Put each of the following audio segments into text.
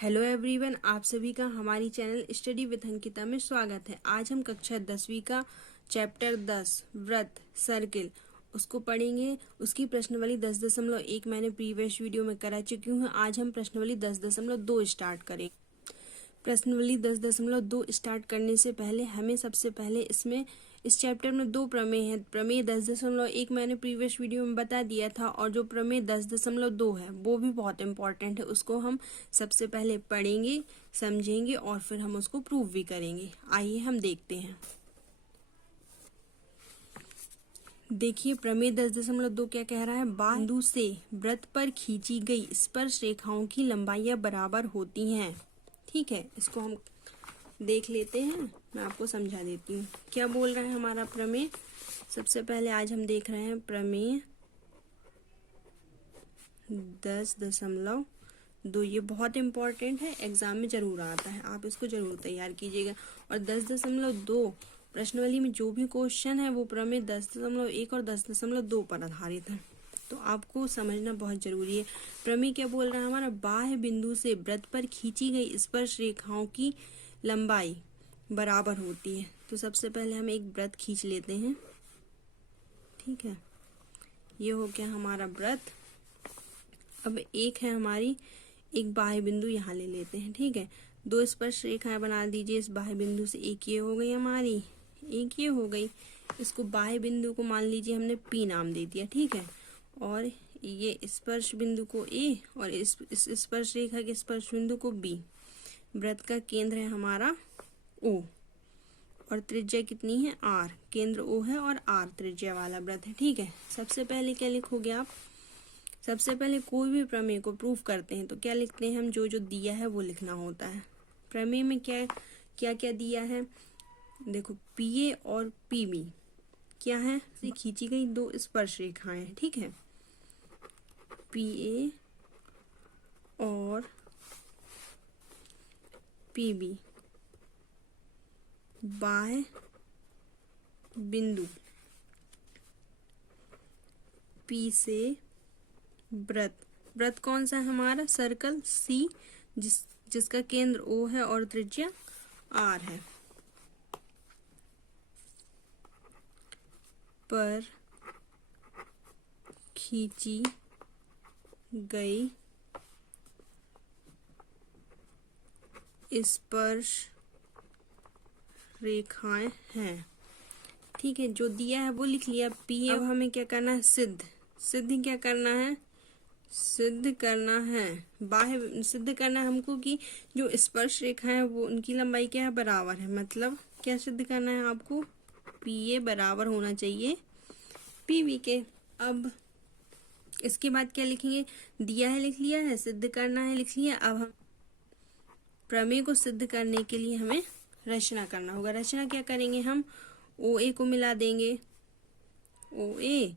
Hello everyone, आप सभी का हमारी चैनल स्टडी विद अंकिता में स्वागत है। आज हम कक्षा 10वीं का चैप्टर 10 वृत्त सर्किल उसको पढ़ेंगे। उसकी प्रश्नावली 10.1 मैंने प्रीवियस वीडियो में करा चुकी हूँ। आज हम प्रश्नावली 10.2 स्टार्ट करें। प्रश्नावली 10.2 स्टार्ट करने से पहले हमें सबसे पहले इस चैप्टर में दो प्रमेय हैं। प्रमेय 10.1 मैंने प्रीवियस वीडियो में बता दिया था, और जो प्रमेय 10.2 है वो भी बहुत इंपॉर्टेंट है। उसको हम सबसे पहले पढ़ेंगे, समझेंगे और फिर हम उसको प्रूव भी करेंगे। आइए हम देखते हैं। देखिए, प्रमेय 10.2 क्या कह रहा है। बिंदु से वृत्त पर खींची गई स्पर्श रेखाओं की लंबाइयां बराबर होती हैं। ठीक है, इसको हम देख लेते हैं। मैं आपको समझा देती हूँ क्या बोल रहा है हमारा प्रमेय। सबसे पहले आज हम देख रहे हैं प्रमेय 10.2। ये बहुत इंपॉर्टेंट है, एग्जाम में जरूर आता है, आप इसको जरूर तैयार कीजिएगा। और 10.2 प्रश्नावली में जो भी क्वेश्चन है वो प्रमेय 10.1 और 10.2 पर आधारित है, तो आपको समझना बहुत जरूरी है। प्रमेय क्या बोल रहा है हमारा। बाह्य बिंदु से वृत्त पर खींची गई स्पर्श रेखाओं की लंबाई बराबर होती है। तो सबसे पहले हम एक वृत्त खींच लेते हैं। ठीक है, ये हो गया हमारा वृत्त। अब एक है हमारी एक बाह्य बिंदु यहाँ ले लेते हैं। ठीक है, दो स्पर्श रेखाएं बना दीजिए इस बाह्य बिंदु से। एक ये हो गई हमारी, एक ये हो गई। इसको बाह्य बिंदु को मान लीजिए हमने P नाम दे दिया। ठीक है, और ये स्पर्श बिंदु को A और इस स्पर्श रेखा के स्पर्श बिंदु को B। वृत्त का केंद्र है हमारा O और त्रिज्या कितनी है R। केंद्र O है और R त्रिज्या वाला वृत्त है। ठीक है, सबसे पहले क्या लिखोगे आप। सबसे पहले कोई भी प्रमेय को प्रूव करते हैं तो क्या लिखते हैं हम, जो जो दिया है वो लिखना होता है। प्रमेय में क्या क्या क्या दिया है देखो। PA और PB क्या है, से खींची गई दो स्पर्श रेखाएं हैं। ठीक है, PA और PB बाह्य बिंदु P से वृत्त कौन सा है हमारा, सर्कल C, जिसका केंद्र O है और त्रिज्या R है, पर खींची गई स्पर्श रेखाएं हैं। ठीक है, जो दिया है वो लिख लिया P। अब हमें क्या करना है, सिद्ध क्या करना है, सिद्ध करना है बाह्य सिद्ध करना है हमको कि जो स्पर्श रेखा है वो उनकी लंबाई क्या है, बराबर है। मतलब क्या सिद्ध करना है आपको, PA बराबर होना चाहिए PB के। अब इसके बाद क्या लिखेंगे, दिया है लिख लिया है, सिद्ध करना है लिख लिया। अब हम प्रमेय को सिद्ध करने के लिए हमें रचना करना होगा। रचना क्या करेंगे हम, OA को मिला देंगे, OA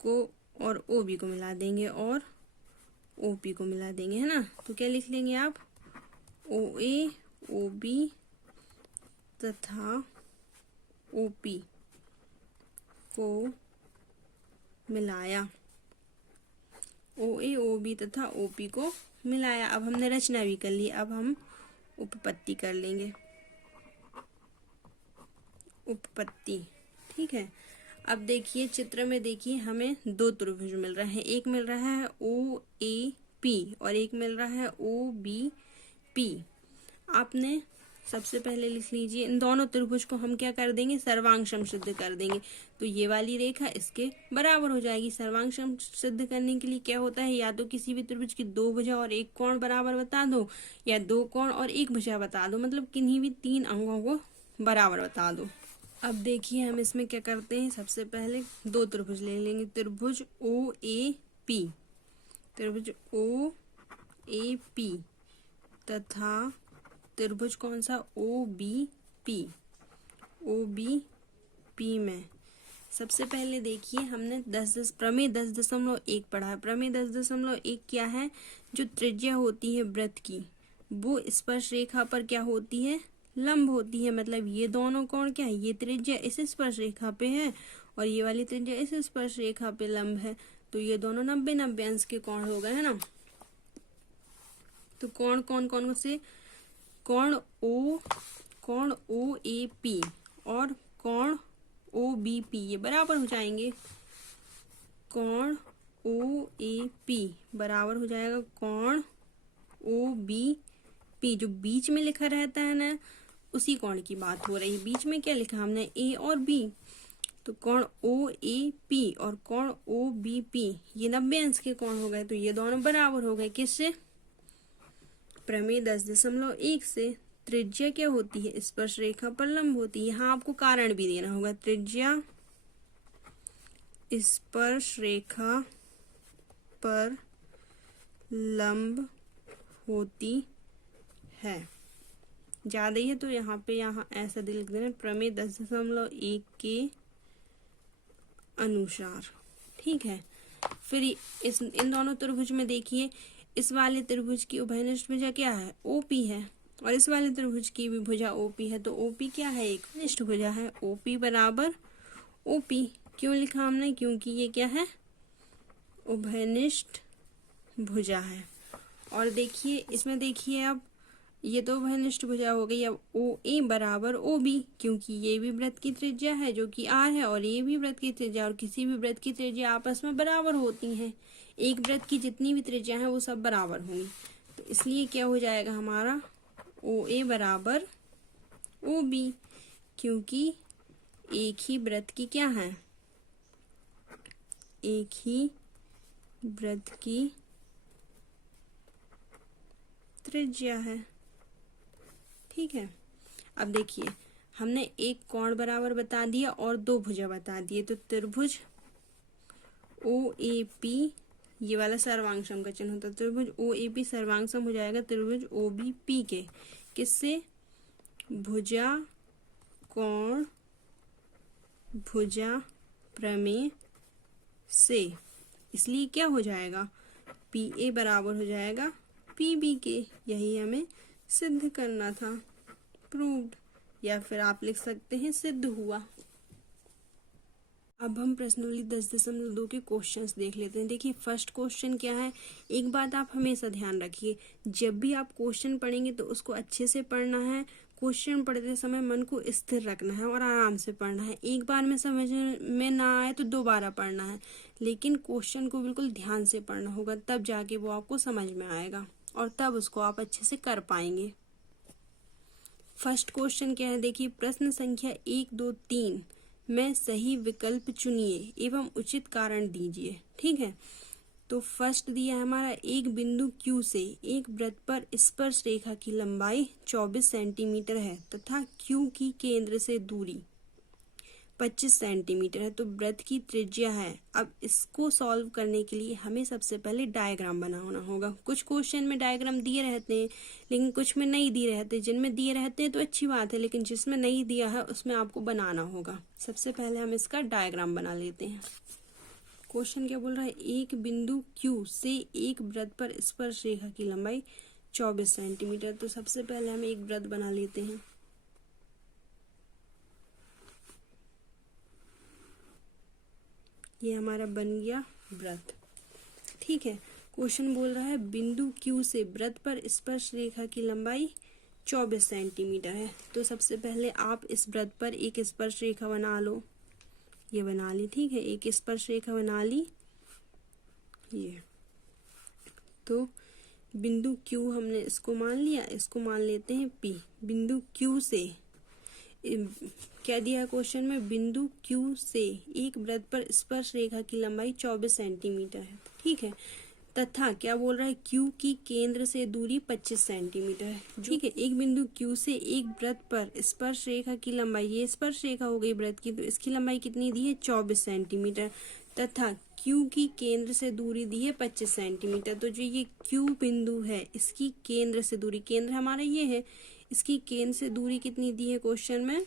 को और OB को मिला देंगे और OP को मिला देंगे, है ना। तो क्या लिख लेंगे आप, OA OB तथा OP को मिलाया, OA OB तथा OP को मिलाया। अब हमने रचना भी कर ली। अब हम उपपत्ति कर लेंगे, उपपत्ति। ठीक है, अब देखिए चित्र में देखिए हमें दो त्रिभुज मिल रहे हैं। एक मिल रहा है OAP और एक मिल रहा है OBP। आपने सबसे पहले लिख लीजिए, इन दोनों त्रिभुज को हम क्या कर देंगे, सर्वांग सिद्ध कर देंगे। तो ये वाली रेखा इसके बराबर हो जाएगी। सर्वांग सिद्ध करने के लिए क्या होता है, या तो किसी भी त्रिभुज की दो भुजा और एक कोण बराबर बता दो, या दो कोण और एक भुजा बता दो, मतलब किन्हीं भी तीन अंगों को बराबर बता दो। अब देखिए हम इसमें क्या करते हैं, सबसे पहले दो त्रिभुज ले लेंगे। त्रिभुज OAP, त्रिभुज OAP तथा त्रिभुज कौन सा, OBP। OBP में सबसे पहले देखिए हमने प्रमेय 10.1 पढ़ा है। प्रमेय 10.1 क्या है, जो त्रिज्या होती है वृत्त की वो स्पर्श रेखा पर क्या होती है, लंब होती है। मतलब ये दोनों कोण क्या है, ये त्रिज्या इस स्पर्श रेखा पे है और ये वाली त्रिज्या इस स्पर्श रेखा पे लंब है। तो ये दोनों 90-90 अंश के कोण हो गए, है ना। तो कोण कौन कौन से, कोण ओ ए पी और कोण ओ बी पी ये बराबर हो जाएंगे। कोण ओ ए पी बराबर हो जाएगा कोण ओ बी पी। जो बीच में लिखा रहता है ना, उसी कोण की बात हो रही है। बीच में क्या लिखा हमने, ए और बी, तो कोण ओ ए पी और कोण ओ बी पी ये 90 अंश के कोण हो गए। तो ये दोनों बराबर हो गए किससे, प्रमेय 10.1 से। त्रिज्या क्या होती है, स्पर्श रेखा पर लंब होती है। यहाँ आपको कारण भी देना होगा, त्रिज्या स्पर्श रेखा पर लंब होती है। ज्यादा ही है तो यहाँ पे ऐसा लिख देना, प्रमेय 10.1 के अनुसार। ठीक है, फिर इन दोनों त्रिभुज में देखिए, इस वाले त्रिभुज की उभयनिष्ठ भुजा क्या है, ओपी है, और इस वाले त्रिभुज की भी भुजा ओपी है। तो ओपी क्या है, एक निष्ठ भुजा है। ओपी बराबर ओपी क्यों लिखा हमने, क्योंकि ये क्या है, उभयनिष्ठ भुजा है। और देखिए इसमें देखिए, अब ये तो उभयनिष्ठ भुजा हो गई। अब ओ ए बराबर ओ बी, क्योंकि ये भी वृत्त की त्रिज्या है जो कि आर है, और ये भी वृत्त की त्रिज्या, और किसी भी वृत्त की त्रिज्या आपस में बराबर होती हैं। एक वृत्त की जितनी भी त्रिज्या है वो सब बराबर होंगी। तो इसलिए क्या हो जाएगा हमारा, ओ ए बराबर ओ बी, क्योंकि एक ही वृत्त की क्या है, एक ही वृत्त की त्रिज्या है। ठीक है, अब देखिए हमने एक कोण बराबर बता दिया और दो भुजा बता दिए। तो त्रिभुज ओ ए पी, ये वाला सर्वांग का चिन्ह होता है। त्रिभुज ओ ए पी सर्वांग हो जाएगा त्रिभुज ओ बी पी के। किससे, भुजा कोण भुजा प्रमेय से। इसलिए क्या हो जाएगा, पी ए बराबर हो जाएगा पी बी के। यही हमें सिद्ध करना था, प्रूव्ड, या फिर आप लिख सकते हैं सिद्ध हुआ। अब हम प्रश्नावली 10.2 के क्वेश्चंस देख लेते हैं। देखिए फर्स्ट क्वेश्चन क्या है, एक बात आप हमेशा ध्यान रखिए, जब भी आप क्वेश्चन पढ़ेंगे तो उसको अच्छे से पढ़ना है। क्वेश्चन पढ़ते समय मन को स्थिर रखना है और आराम से पढ़ना है। एक बार में समझ में ना आए तो दोबारा पढ़ना है, लेकिन क्वेश्चन को बिल्कुल ध्यान से पढ़ना होगा, तब जाके वो आपको समझ में आएगा और तब उसको आप अच्छे से कर पाएंगे। फर्स्ट क्वेश्चन क्या है, देखिए प्रश्न संख्या 1, 2, 3 में सही विकल्प चुनिए एवं उचित कारण दीजिए। ठीक है, तो फर्स्ट दिया है हमारा, एक बिंदु Q से एक वृत्त पर स्पर्श रेखा की लंबाई 24 सेंटीमीटर है तथा Q की केंद्र से दूरी 25 सेंटीमीटर है, तो वृत्त की त्रिज्या है। अब इसको सॉल्व करने के लिए हमें सबसे पहले डायग्राम बनाना होगा। कुछ क्वेश्चन में डायग्राम दिए रहते हैं लेकिन कुछ में नहीं दिए रहते। जिनमें दिए रहते हैं तो अच्छी बात है, लेकिन जिसमें नहीं दिया है उसमें आपको बनाना होगा। सबसे पहले हम इसका डायग्राम बना लेते हैं। क्वेश्चन क्या बोल रहा है, एक बिंदु Q से एक वृत्त पर स्पर्श रेखा की लंबाई 24 सेंटीमीटर। तो सबसे पहले हम एक वृत्त बना लेते हैं। ये हमारा बन गया वृत्त। ठीक है, क्वेश्चन बोल रहा है बिंदु Q से वृत्त पर स्पर्श रेखा की लंबाई 24 सेंटीमीटर है। तो सबसे पहले आप इस वृत्त पर एक स्पर्श रेखा बना लो। ये बना ली, ठीक है, एक स्पर्श रेखा बना ली। ये तो बिंदु Q हमने इसको मान लिया, इसको मान लेते हैं P। बिंदु Q से क्या दिया है क्वेश्चन में, बिंदु Q से एक वृत्त पर स्पर्श रेखा की लंबाई 24 सेंटीमीटर है। ठीक है, तथा क्या बोल रहा है, Q की केंद्र से दूरी 25 सेंटीमीटर है। ठीक है, एक बिंदु Q से एक वृत्त पर स्पर्श रेखा की लंबाई, ये स्पर्श रेखा हो गई वृत्त की, तो इसकी लंबाई कितनी दी है, 24 सेंटीमीटर, तथा Q की केंद्र से दूरी दी है 25 सेंटीमीटर। तो जो ये Q बिंदु है इसकी केंद्र से दूरी, केंद्र हमारा ये है, इसकी केंद्र से दूरी कितनी दी है क्वेश्चन में,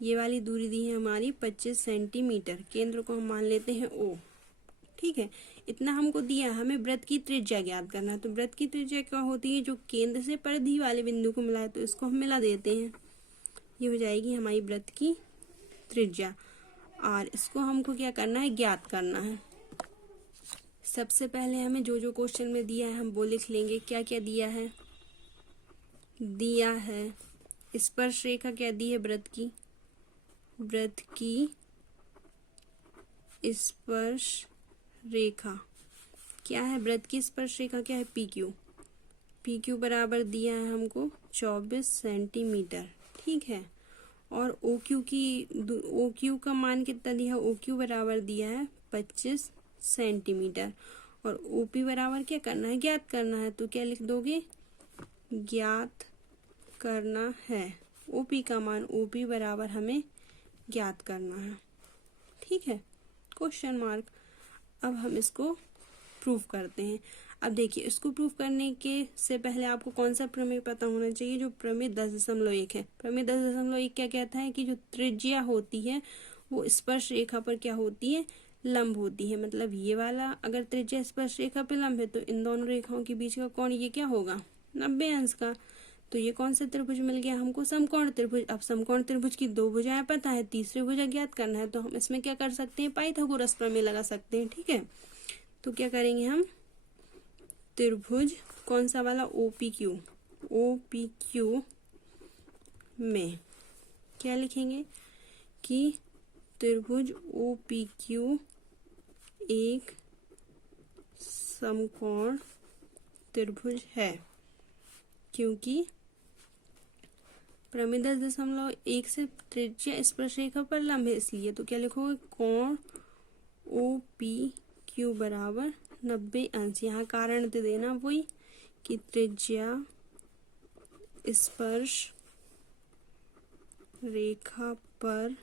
ये वाली दूरी दी है हमारी 25 सेंटीमीटर। केंद्र को हम मान लेते हैं O। ठीक है, इतना हमको दिया, हमें वृत्त की त्रिज्या ज्ञात करना है। तो वृत्त की त्रिज्या क्या होती है, जो केंद्र से परिधि वाले बिंदु को मिला है तो इसको हम मिला देते हैं। ये हो जाएगी हमारी वृत्त की त्रिज्या, और इसको हमको क्या करना है, ज्ञात करना है। सबसे पहले हमें जो जो क्वेश्चन में दिया है हम वो लिख लेंगे। क्या क्या दिया है? दिया है स्पर्श रेखा क्या दी है? वृत्त की स्पर्श रेखा क्या है? वृत्त की स्पर्श रेखा क्या है? पी क्यू बराबर दिया है हमको 24 सेंटीमीटर। ठीक है। और ओ क्यू का मान कितना दिया है? ओ क्यू बराबर दिया है 25 सेंटीमीटर। और ओ पी बराबर क्या करना है? ज्ञात करना है। तो क्या लिख दोगे? ज्ञात करना है। ओ पी का मान ओ पी बराबर हमें ज्ञात करना है। ठीक है, क्वेश्चन मार्क। अब हम इसको प्रूफ करते हैं। अब देखिए, इसको प्रूफ करने के से पहले आपको कौन सा प्रमेय पता होना चाहिए? जो प्रमेय 10.1 है। प्रमेय 10.1 क्या कहता है कि जो त्रिज्या होती है वो स्पर्श रेखा पर क्या होती है? लंब होती है। मतलब ये वाला अगर त्रिज्या स्पर्श रेखा पर लंब है तो इन दोनों रेखाओं के बीच का कोण ये क्या होगा? 90 अंश का। तो ये कौन सा त्रिभुज मिल गया हमको? समकोण त्रिभुज। अब समकोण त्रिभुज की दो भुजाएं पता है, तीसरी भुजा ज्ञात करना है। तो हम इसमें क्या कर सकते हैं? पाइथागोरस प्रमेय लगा सकते हैं। ठीक है, तो क्या करेंगे हम? त्रिभुज कौन सा वाला? ओ पी क्यू में क्या लिखेंगे कि त्रिभुज ओ पी क्यू एक समकोण त्रिभुज है, क्योंकि प्रमेय 10.1 से त्रिज्या स्पर्श रेखा पर लंब है, इसलिए। तो क्या लिखोगे? कोण ओ पी क्यू बराबर 90 अंश। यहाँ कारण दे देना वही कि त्रिज्या स्पर्श रेखा पर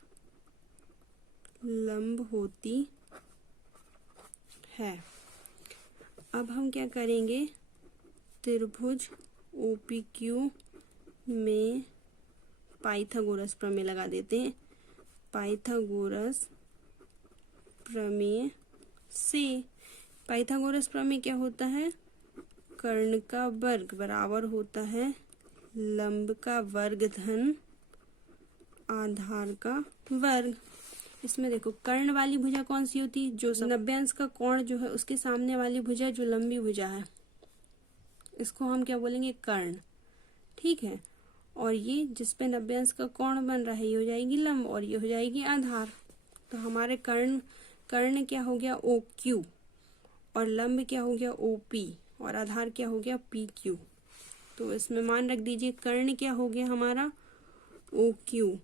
लंब होती है। अब हम क्या करेंगे? त्रिभुज ओ पी क्यू में पाइथागोरस प्रमेय लगा देते हैं। पाइथागोरस प्रमेय से पाइथागोरस प्रमेय क्या होता है? कर्ण का वर्ग बराबर होता है लंब का वर्ग धन आधार का वर्ग। इसमें देखो, कर्ण वाली भुजा कौन सी होती है? जो 90 अंश का कोण जो है उसके सामने वाली भुजा जो लंबी भुजा है, इसको हम क्या बोलेंगे? कर्ण। ठीक है। और ये जिसपे 90 अंश का कोण बन रहा है ये हो जाएगी लंब और ये हो जाएगी आधार। तो हमारे कर्ण क्या हो गया? O Q. और लंब क्या हो गया? O P. और आधार क्या हो गया? P Q. तो इसमें मान रख दीजिए, कर्ण क्या हो गया हमारा? O Q.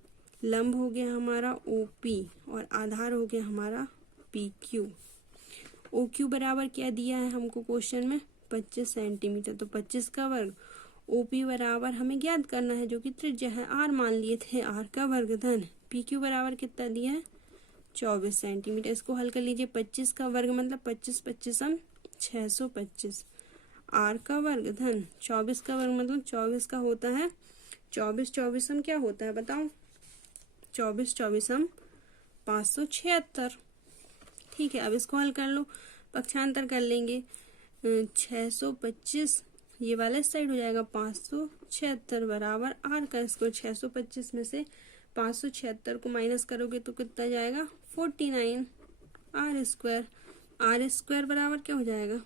लंब हो गया हमारा ओ पी और आधार हो गया हमारा पी क्यू। ओ क्यू बराबर क्या दिया है हमको क्वेश्चन में? 25 सेंटीमीटर। तो 25 का वर्ग। ओपी बराबर हमें ज्ञात करना है, जो कि त्रिज्या है, आर मान लिए थे, आर का वर्ग धन पी क्यू बराबर कितना दिया है? 24 सेंटीमीटर। इसको हल कर लीजिए। 25 का वर्ग मतलब 25 25 625। आर का वर्ग धन 24 का वर्ग मतलब 24 का होता है 24 क्या होता है बताओ? 24 576। ठीक है, अब इसको हल कर लो, पक्षांतर कर लेंगे। 625 ये वाला साइड हो जाएगा 576 बराबर आर का स्क्वायर। 625 में से 576 को माइनस करोगे तो कितना जाएगा? 49 आर स्क्वायर। आर स्क्वायर बराबर क्या हो जाएगा?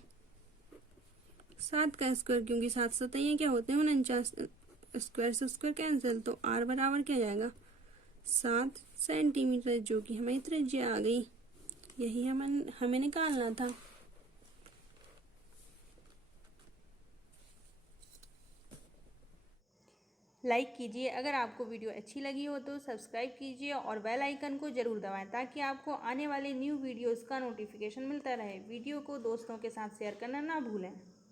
7 का स्क्वायर, क्योंकि 7 सतह क्या होते हैं? 49। स्क्वायर से स्क्वायर कैंसिल, तो आर बराबर क्या जाएगा? 7 सेंटीमीटर, जो कि हमारी त्रिज्या आ गई। यही हमें निकालना था। लाइक कीजिए अगर आपको वीडियो अच्छी लगी हो तो सब्सक्राइब कीजिए और बेल आइकन को ज़रूर दबाएं ताकि आपको आने वाले न्यू वीडियोस का नोटिफिकेशन मिलता रहे। वीडियो को दोस्तों के साथ शेयर करना ना भूलें।